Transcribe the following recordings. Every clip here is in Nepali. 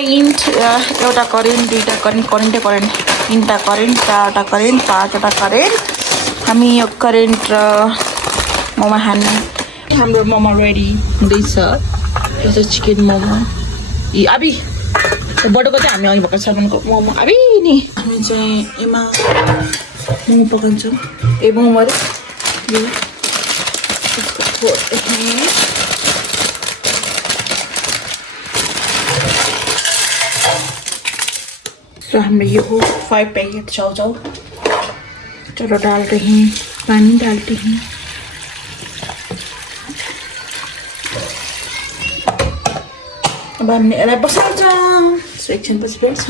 करेन्ट एउटा करेन्ट दुईटा करेन्ट करेन्टै करेन्ट तीनटा करेन्ट चारवटा करेन्ट पाँचवटा करेन्ट हामी यो करेन्ट र मोमो खाने हाम्रो मोमो रेडी हुँदैछ यो चाहिँ चिकन मोमो यी अबि बडोको चाहिँ हामी अघि भर्खर सामानको मोमो अबि नि हामी चाहिँ एमा मोमो पकाउँछौँ ए मोमो अरे यो तो हमने ये हो 5 पैकेट चाव चलो डालते हैं पानी डालते हैं अब हमने अलग बसाल्छ सेक्सन पछि भेट्छ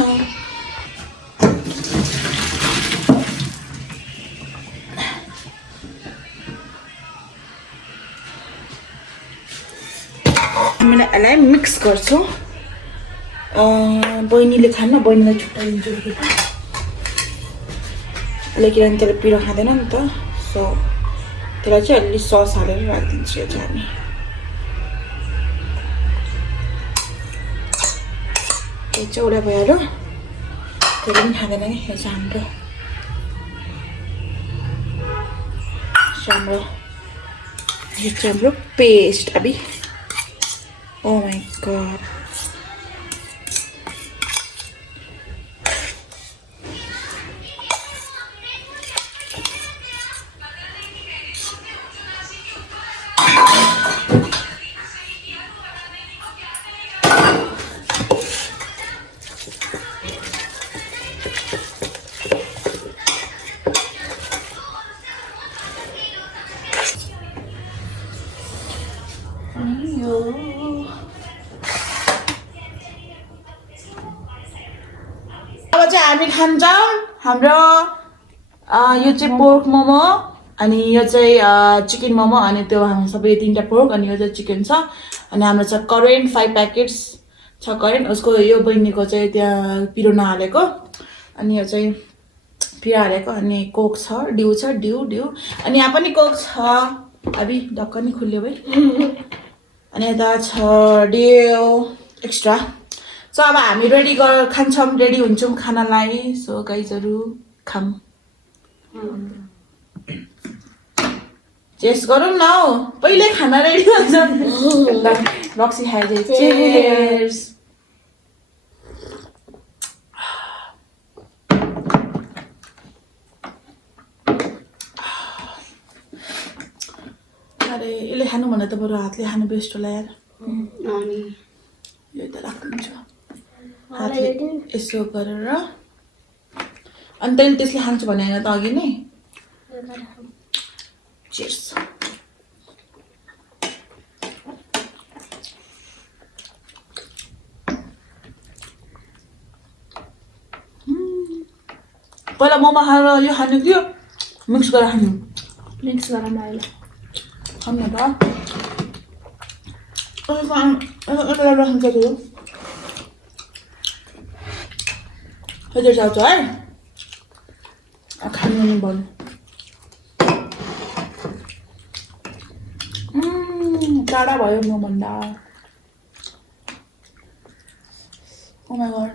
हामीले अलग मिक्स गर्छौं बहिनीले खान्न बहिनीलाई छुट्टाइदिन्छु लेकिन त्यसले पिरो खाँदैन नि त सो त्यसलाई चाहिँ अलि सस हालेर राखिदिन्छु यो चाहिँ हामी यो चाहिँ उडा भइहाल्यो त्यसले पनि खाँदैन नि यो चाहिँ हाम्रो यो चाहिँ हाम्रो पेस्ट अबि ओ माय गॉड अब चाहिँ हामी खान्छौँ हाम्रो यो चाहिँ पोर्क मोमो अनि यो चाहिँ चिकन मोमो अनि त्यो हामी सबै तीनटा पोर्क अनि यो चाहिँ चिकन छ अनि हाम्रो छ करेन्ट 5 प्याकेट्स छ करेन्ट उसको यो बहिनीको चाहिँ त्यहाँ पिरो नहालेको अनि यो चाहिँ पिरो हालेको अनि कोक छ ड्यू अनि यहाँ पनि कोक छ अबि ढक्क नि खुल्यो भाइ अनि यता छ ड्यू एक्स्ट्रा सो अब हामी रेडी खान्छौँ रेडी हुन्छौँ खानालाई सो गाइजहरु खाम चेस गरौँ न हौ पहिले खाना रेडी हुन्छ रक्सी खाइदिए चेयर्स अरे यसले खानु भन्दा त बरु हातले खानु बेस्ट होला यार अनि यो त राख्दिन्छु हातले यसो गरेर अनि तैँले त्यसले खान्छु भने हैन त अघि नै चीयर्स पहिला मोमो खाएर यो खानु कि मिक्स गरेर खानु मिक्स गरेर मैले खानु त हजुर जाउँछ है खानु नि भन्नु टाढा भयो म भन्दा ओ माय गॉड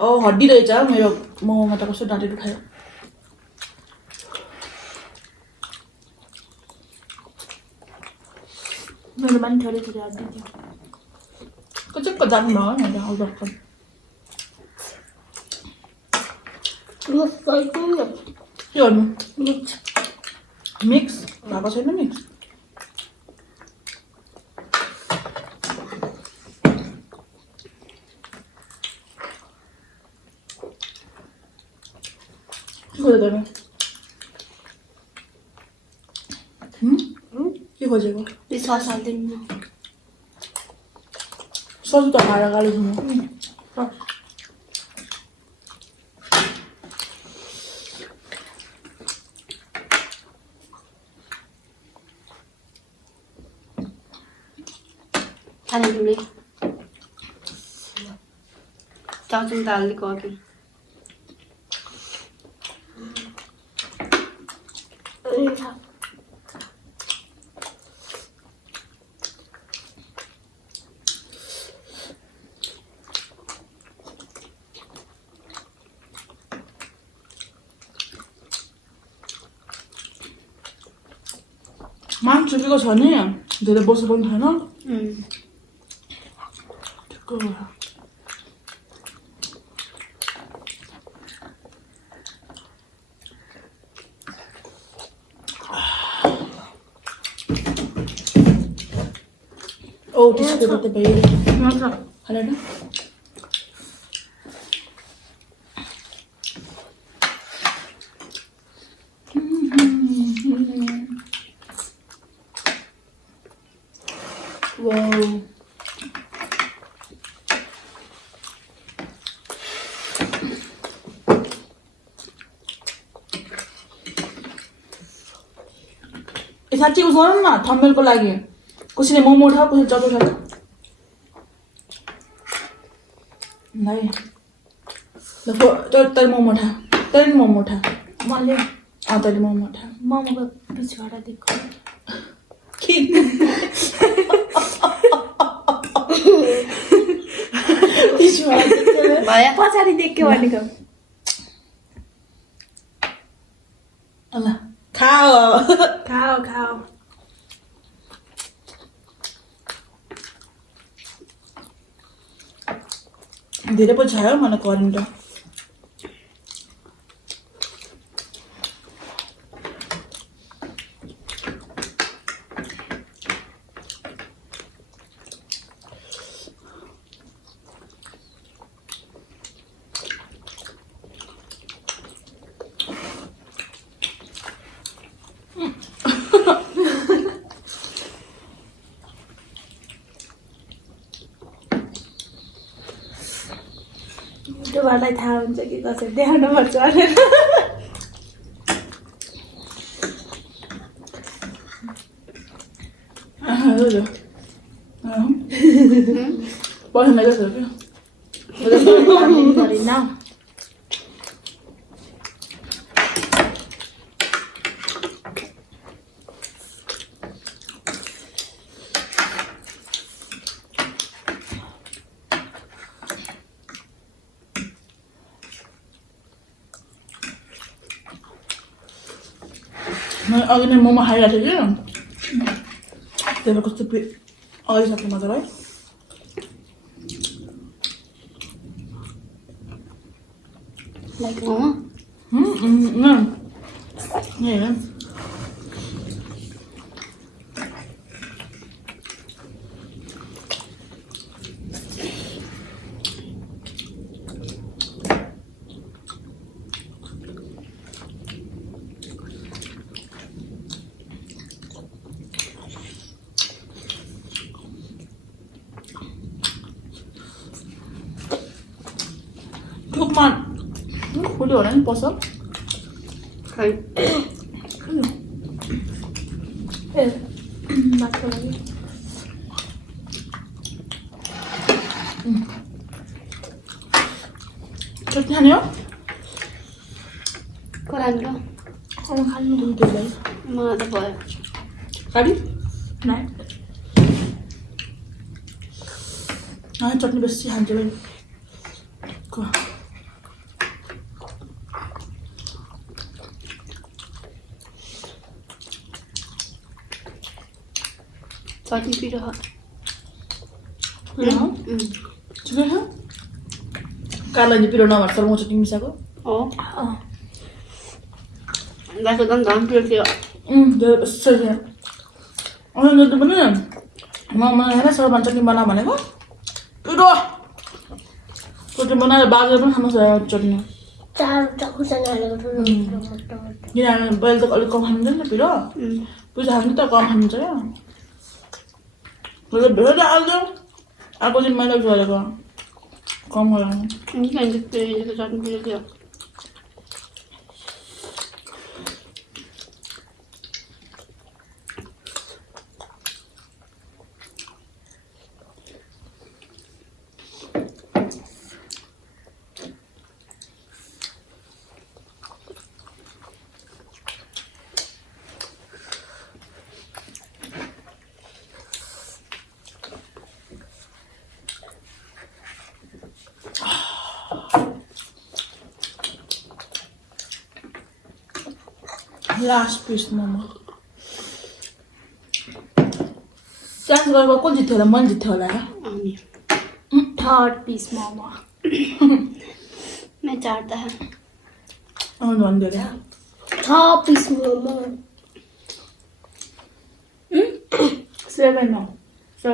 ओ हड्डी रहेछ मेरो मोमोमा त कस्तो डाँटे दुखायो मेरो पनि थोरै थोरै हड्डी थियो कचक्क जानु भयो नि आउँदा के गर्नु मिक्स भएको छैन मिक्स के खोजेको सस हाल्दिनु सस त खाएर गाली दिनु खाने तिमीले चाउचाउ त हालिदिएको अघि जुकेको छ नि धेरै बस्नु पनि छैन ठिक्क भयो Oh, this is the baby. Hello. Wow. साँच्चै उठाउनु न थम्बनेलको लागि कसैले मोमो उठाऊ कसैले चटो उठाऊ भाइ तैँले मोमो उठा तैँले मोमो उठा मैले तैँले मोमो उठा मोमोको पिछबाट दिएको पछाडि देख्यो भनेको ल खाओ खाओ खाओ धेरै पछि आयो मलाई करेन्ट युट्युबरलाई थाहा हुन्छ कि कसरी देखाउनुपर्छ भनेर पढ्न गर्छ गरिन अघि नै मोमो खाइरहेको थिएँ कि त्यसले कस्तो अगाडि सक्यो मजालाई लाइक मोमो हेर थुकमा खुल्यो होला नि पसल खै भातको लागि चटनी खाने हो कोरानको खानु त्यसलाई मलाई त भयो खाली नाइ चटनी बेसी खान्छु भाइ चटनी पिरो ठिकै छ कालो पिरो नभएर चल्मो चटनी मिसाएको हो दाजु त झन् पिरो थियो जति पनि मलाई होइन सरबान चटनी बना भनेको पिरो चटनी बनाएर बाजेर पनि खानु छ चटनी किनभने बैल त अलिक कम खानुहुन्छ नि त पिरो पूजा खानु त कम खानुहुन्छ क्या मैले भेट हाल्दियो अर्को दिन मैले गरेको कम गरेर चटनी पिरो थियो Last piece momo. डान्स गरेको को जित्थ्यो होला मन जित्थ्यो होला अनि थर्ड पिस मोमो मैं चाहता है भनिदियो अरे थर्ड पिस मोमो 7 हो 7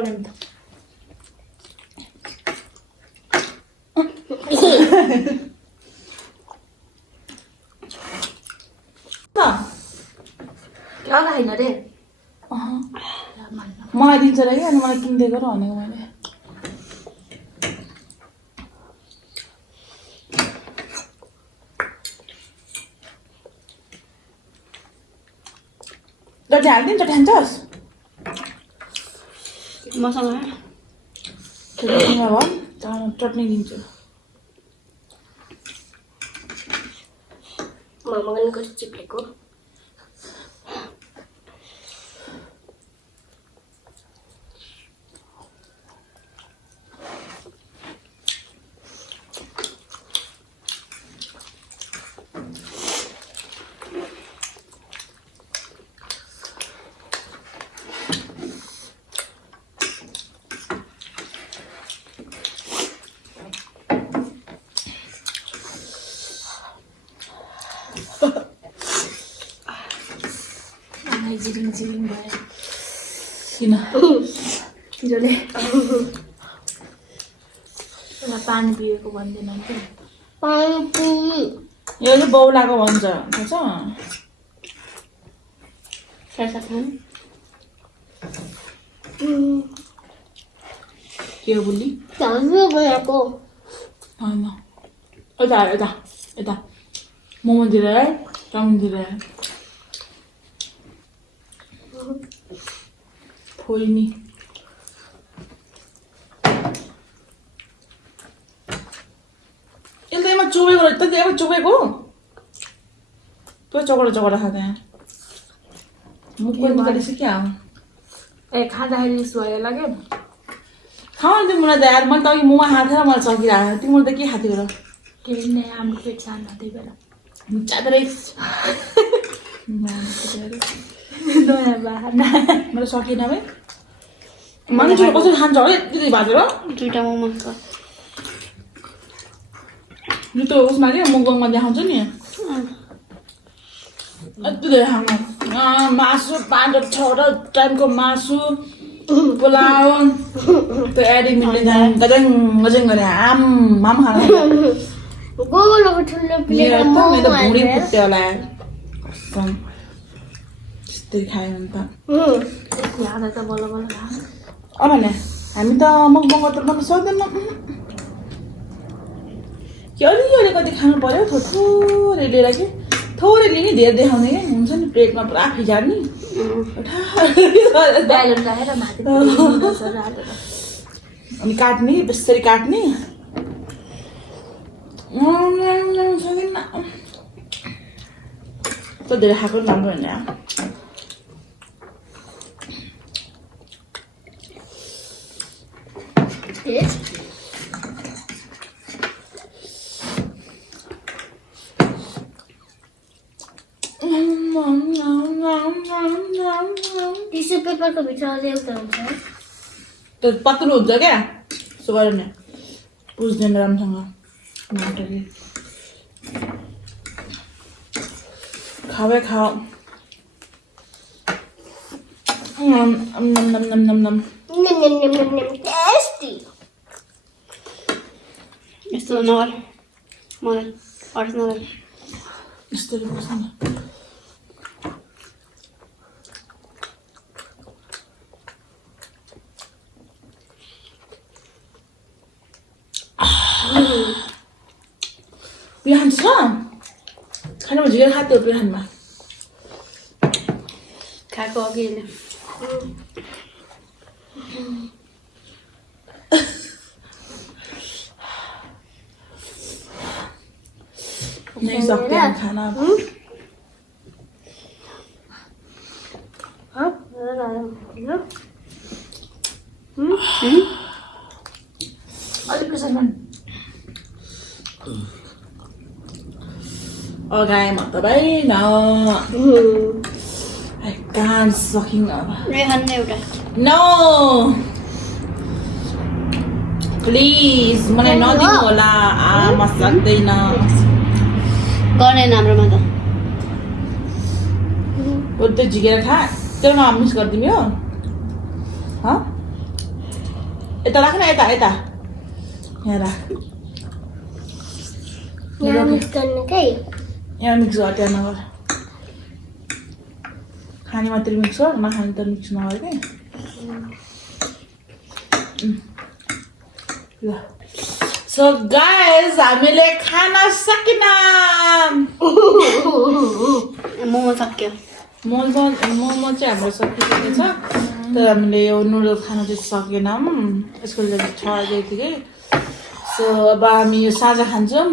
क्या खाइन रे मलाई दिन्छ र अनि मलाई किनिदिएको र भनेको मैले चटनी हालिदिनु चटनी खान्छस् मसँग है चटनीमा भयो चटनी दिन्छु मामाले कति चिप्लेको जिरिङ जिरिङ भयो किन जसले एउटा पानी पिएको भन्दैन कि पानी पी यो चाहिँ बौलाको भन्छ थाहा छ कैसा खान के हो बुल्ली चान्स गएको होइन यता यता यता मोमोतिर है चाउमिनतिर फोइनी यसले एमा चुबेको रहेछ त एमा चुबेको त्यो चौकडा चौकडा खा त्यहाँ मुखको निकालिसक्यो ए खाँदाखेरि रिस भयो लाग्यो खाऊ न तिमीलाई त यार मैले त अघि मोमो खाएको थिएँ र मलाई सकिरहेको तिमीले त के खाएको थियो र केही नै हाम्रो पेट सानो त्यही भएर ज्यादा रहेछ नयाँ बाहना मैले सकिएन भाइ मान्छेहरू कसरी खान्छ होला यति भाजेर दुईटा मोमो छ यो त उसमा क्या मुगबङमा देखाउँछ नि यति धेरै खानु मासु 5-6 टाइमको मासु पुलाउ त्यो एडिमिटले गजङ गजङ गरे आम खानु गोबरको ठुलो प्लेट मेरो भुँडी फुट्यो होला त्यस्तै खायो भने त खाँदा त बल्ल बल्ल खानु अब भने हामी त मकबङ त गर्न सक्दैनौँ कि अलि कति खानु पर्यो थोरै लिएर कि थोरै लिने धेरै देखाउने क्या हुन्छ नि प्लेटमा पुरा फिजार्ने ब्यालन राखेर माथि अनि काट्ने बेसरी काट्ने सक्दैन त धेरै खाएको पनि राम्रो होइन टिस्यु पेपरको भित्र ल्याउँदा हुन्छ त्यो पत्लो हुन्छ क्या यसो गऱ्यो भने बुझ्दैन राम्रोसँग माटोले खावै खाऊ नम नम नम नम नम नम टेस्टी यस्तो नगर मलाई अर्थ नगर यस्तो बस्छ न बिहान छ खाना झिकेर खाएको बिहानमा खाएको अघि नहीं सकते हम खाना अलिक सामान Orgai mà tao đấy nè I can't fucking अब रेहान नै एउटा No! Please, मलाई नदिनु होला म सक्दैन गरेन हाम्रोमा त त्यो झिकेर खा त्यसमा मिक्स गरिदिनु हो यता राख्न यता यता यहाँ राख यहाँ मिक्स गर्ने kai यहाँ मिक्स गर त्यहाँ नगर खाने मात्रै मिक्स गर नखाने त मिक्स नगर के ल सो गाइस हामीले खाना सकिन मोमो सक्यो मोमो चाहिँ हाम्रो सकिसकेको छ तर हामीले यो नुडल्स खान चाहिँ सकेनौँ यसको लागि छोडिदिएको थिएँ सो अब हामी यो साझा खान्छौँ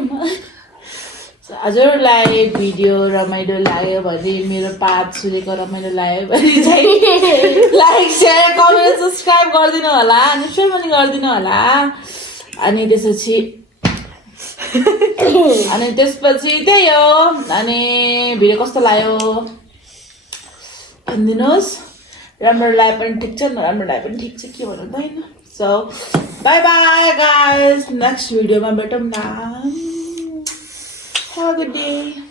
हजुरलाई भिडियो रमाइलो लाग्यो भने मेरो पात सुरेको रमाइलो लाग्यो भने चाहिँ लाइक सेयर कमेन्ट सब्सक्राइब गरिदिनु होला अनि सेयर पनि गरिदिनु होला अनि त्यसपछि त्यही हो अनि भिडियो कस्तो लाग्यो भनिदिनुहोस् राम्रो लाग्यो पनि ठिक छ नराम्रो लाग्यो पनि ठिक छ के भन्नु त होइन so by by guys next भिडियोमा भेटौँ न Have a good day.